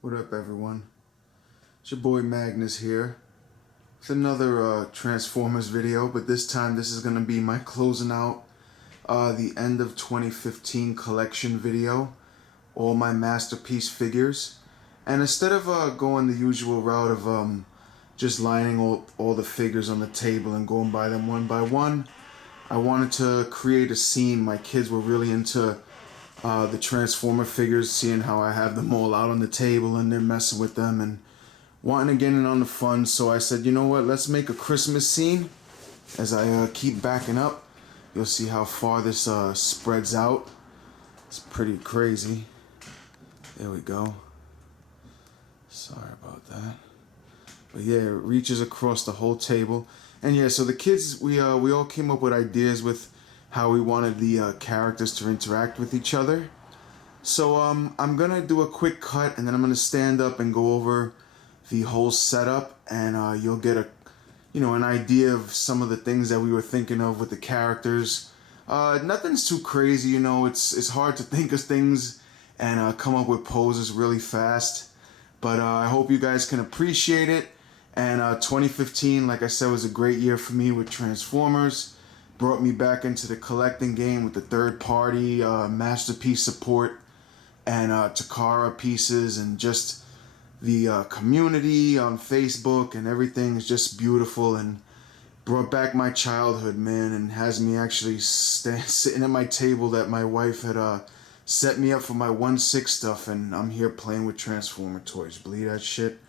What up, everyone? It's your boy Magnus here with another Transformers video, but this time this is going to be my closing out the end of 2015 collection video, all my masterpiece figures. And instead of going the usual route of just lining all the figures on the table and going by them one by one, I wanted to create a scene. My kids were really into the Transformer figures, seeing how I have them all out on the table and they're messing with them and wanting to get in on the fun. So I said, you know what, let's make a Christmas scene. As I keep backing up, you'll see how far this spreads out. It's pretty crazy. There we go. Sorry about that. But yeah, it reaches across the whole table. And yeah, so the kids, we all came up with ideas with how we wanted the characters to interact with each other. So I'm gonna do a quick cut, and then I'm gonna stand up and go over the whole setup, and you'll get an idea of some of the things that we were thinking of with the characters. Nothing's too crazy, It's hard to think of things and come up with poses really fast, but I hope you guys can appreciate it. And 2015, like I said, was a great year for me with Transformers. Brought me back into the collecting game with the third-party masterpiece support and Takara pieces, and just the community on Facebook and everything is just beautiful, and brought back my childhood, man, and has me actually sitting at my table that my wife had set me up for my 1/6 stuff, and I'm here playing with Transformer toys. Believe that shit.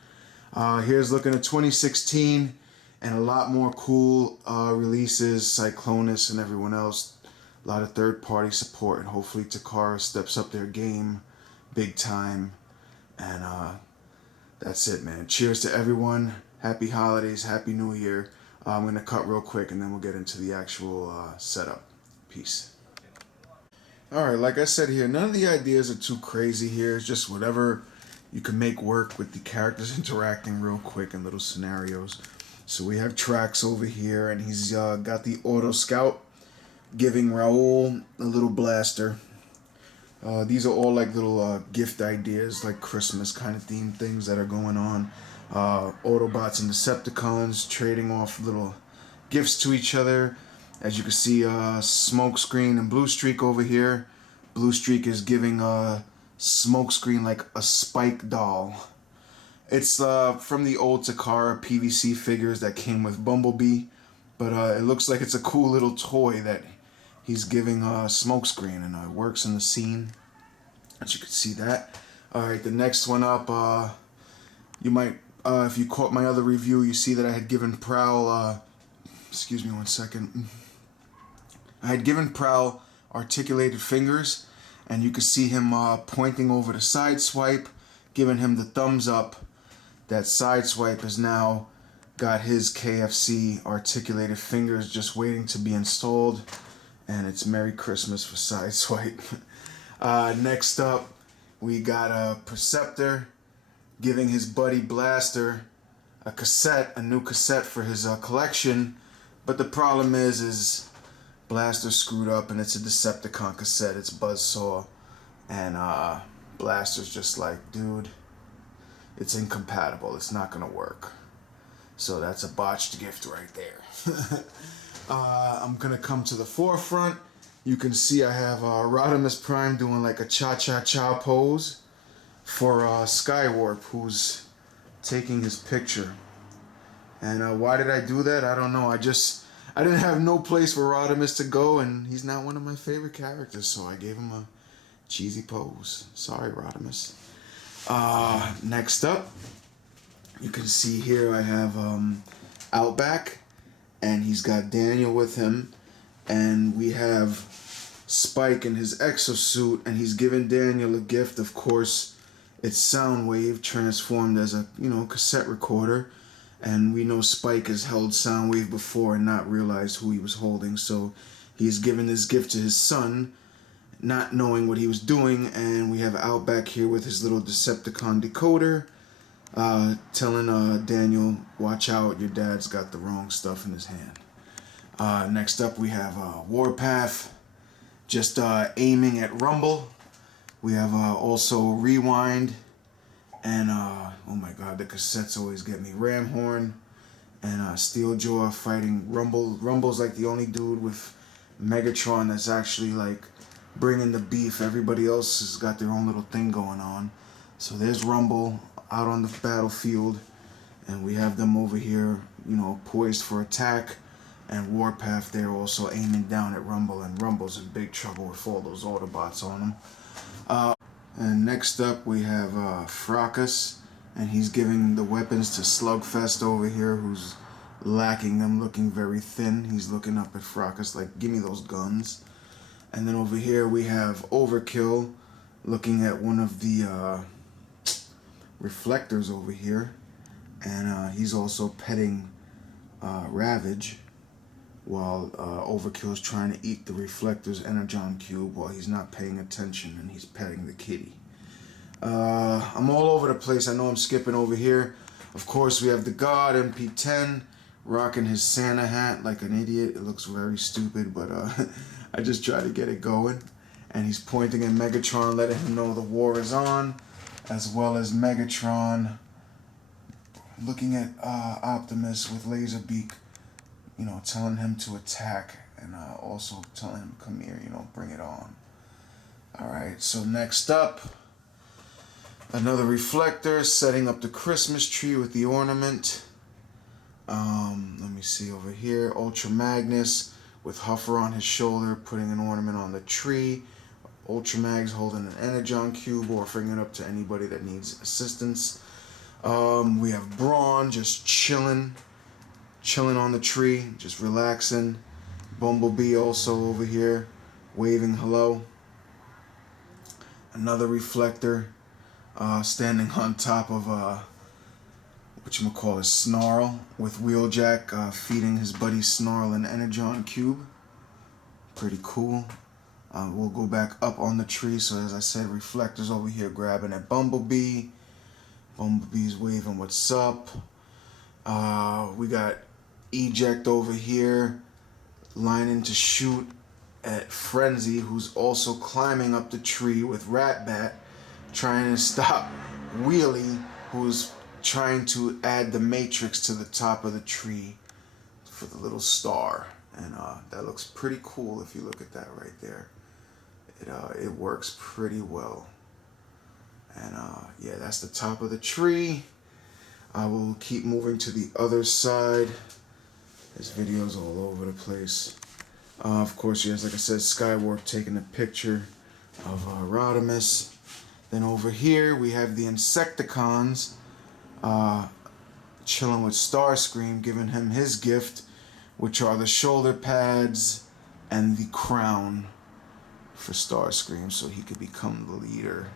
Here's looking at 2016 and a lot more cool releases, Cyclonus and everyone else. A lot of third-party support, and hopefully Takara steps up their game big time. And that's it, man. Cheers to everyone. Happy holidays. Happy New Year. I'm going to cut real quick, and then we'll get into the actual setup. Peace. Alright, like I said here, none of the ideas are too crazy here. It's just whatever you can make work with the characters interacting real quick in little scenarios. So we have Trax over here, and he's got the Auto Scout giving Raul a little blaster. These are all like little gift ideas, like Christmas kind of themed things that are going on. Autobots and Decepticons trading off little gifts to each other. As you can see, Smokescreen and Bluestreak over here. Bluestreak is giving Smokescreen like a Spike doll. It's from the old Takara PVC figures that came with Bumblebee, but it looks like it's a cool little toy that he's giving Smokescreen, and it works in the scene, as you can see that. Alright, the next one up, you might, if you caught my other review, you see that I had given Prowl, excuse me one second, I had given Prowl articulated fingers, and you can see him pointing over to Sideswipe, giving him the thumbs up. That Sideswipe has now got his KFC articulated fingers just waiting to be installed, and it's Merry Christmas for Sideswipe. Next up, we got a Perceptor giving his buddy Blaster a new cassette for his collection, but the problem is Blaster screwed up, and it's a Decepticon cassette. It's Buzzsaw, and Blaster's just like, dude, it's incompatible. It's not gonna work. So that's a botched gift right there. I'm gonna come to the forefront. You can see I have Rodimus Prime doing like a cha-cha-cha pose for Skywarp, who's taking his picture. And why did I do that? I don't know. I didn't have no place for Rodimus to go, and he's not one of my favorite characters, so I gave him a cheesy pose. Sorry, Rodimus. Next up, you can see here I have Outback, and he's got Daniel with him, and we have Spike in his exosuit, and he's giving Daniel a gift. Of course, it's Soundwave transformed as a cassette recorder, and we know Spike has held Soundwave before and not realized who he was holding, so he's given this gift to his son, not knowing what he was doing. And we have Outback here with his little Decepticon decoder, telling Daniel, watch out, your dad's got the wrong stuff in his hand. Next up, we have Warpath just aiming at Rumble. We have also Rewind And oh my god, the cassettes always get me. Ramhorn and Steeljaw fighting Rumble. Rumble's like the only dude with Megatron that's actually like bringing the beef. Everybody else has got their own little thing going on. So there's Rumble out on the battlefield, and we have them over here, you know, poised for attack. And Warpath there also aiming down at Rumble, and Rumble's in big trouble with all those Autobots on him. And next up we have Fracas, and he's giving the weapons to Slugfest over here, who's lacking them, looking very thin. He's looking up at Fracas like, give me those guns. And then over here we have Overkill looking at one of the reflectors over here, and he's also petting Ravage, while Overkill's trying to eat the Reflector's Energon Cube while he's not paying attention and he's petting the kitty. I'm all over the place. I know I'm skipping over here. Of course, we have the God, MP10, rocking his Santa hat like an idiot. It looks very stupid, but I just try to get it going. And he's pointing at Megatron, letting him know the war is on, as well as Megatron looking at Optimus with Laserbeak, you know, telling him to attack, and also telling him, come here, you know, bring it on. Alright, so next up, another reflector setting up the Christmas tree with the ornament. Let me see over here, Ultra Magnus with Huffer on his shoulder, putting an ornament on the tree. Ultra Mag's holding an Energon Cube, offering it up to anybody that needs assistance. We have Brawn just chilling on the tree, just relaxing. Bumblebee also over here, waving hello. Another reflector, standing on top of whatchamacallit, Snarl, with Wheeljack feeding his buddy Snarl an Energon Cube. Pretty cool. We'll go back up on the tree, so as I said, reflectors over here grabbing at Bumblebee. Bumblebee's waving what's up. We got Eject over here, lining to shoot at Frenzy, who's also climbing up the tree with Ratbat, trying to stop Wheelie, who's trying to add the Matrix to the top of the tree for the little star. And that looks pretty cool if you look at that right there. It works pretty well. And yeah, that's the top of the tree. I will keep moving to the other side. This video's all over the place. Of course, yes, like I said, Skywarp taking a picture of Rodimus. Then over here, we have the Insecticons chilling with Starscream, giving him his gift, which are the shoulder pads and the crown for Starscream, so he could become the leader,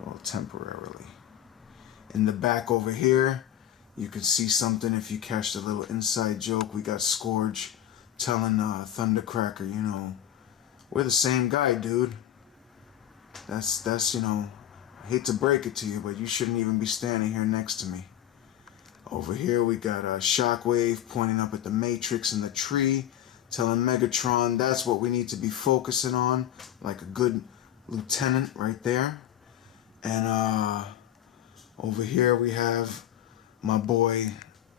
well, temporarily. In the back over here, you can see something if you catch the little inside joke. We got Scourge telling Thundercracker, you know, we're the same guy, dude. That's you know, I hate to break it to you, but you shouldn't even be standing here next to me. Over here we got Shockwave pointing up at the Matrix in the tree, telling Megatron that's what we need to be focusing on, like a good lieutenant right there. And over here we have my boy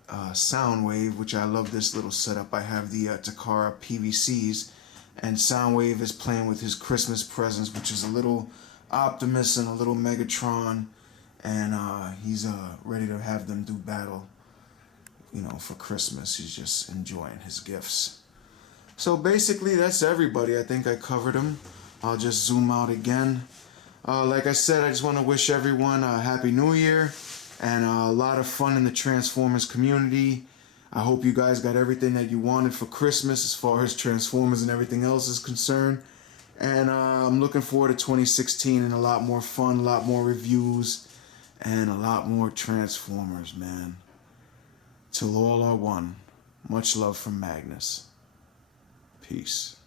Soundwave, which I love this little setup. I have the Takara PVCs, and Soundwave is playing with his Christmas presents, which is a little Optimus and a little Megatron, and he's ready to have them do battle, you know, for Christmas. He's just enjoying his gifts. So basically that's everybody. I think I covered them. I'll just zoom out again. Like I said, I just want to wish everyone a Happy New Year and a lot of fun in the Transformers community. I hope you guys got everything that you wanted for Christmas as far as Transformers and everything else is concerned. And I'm looking forward to 2016 and a lot more fun, a lot more reviews, and a lot more Transformers, man. Till all are one. Much love from Magnus. Peace.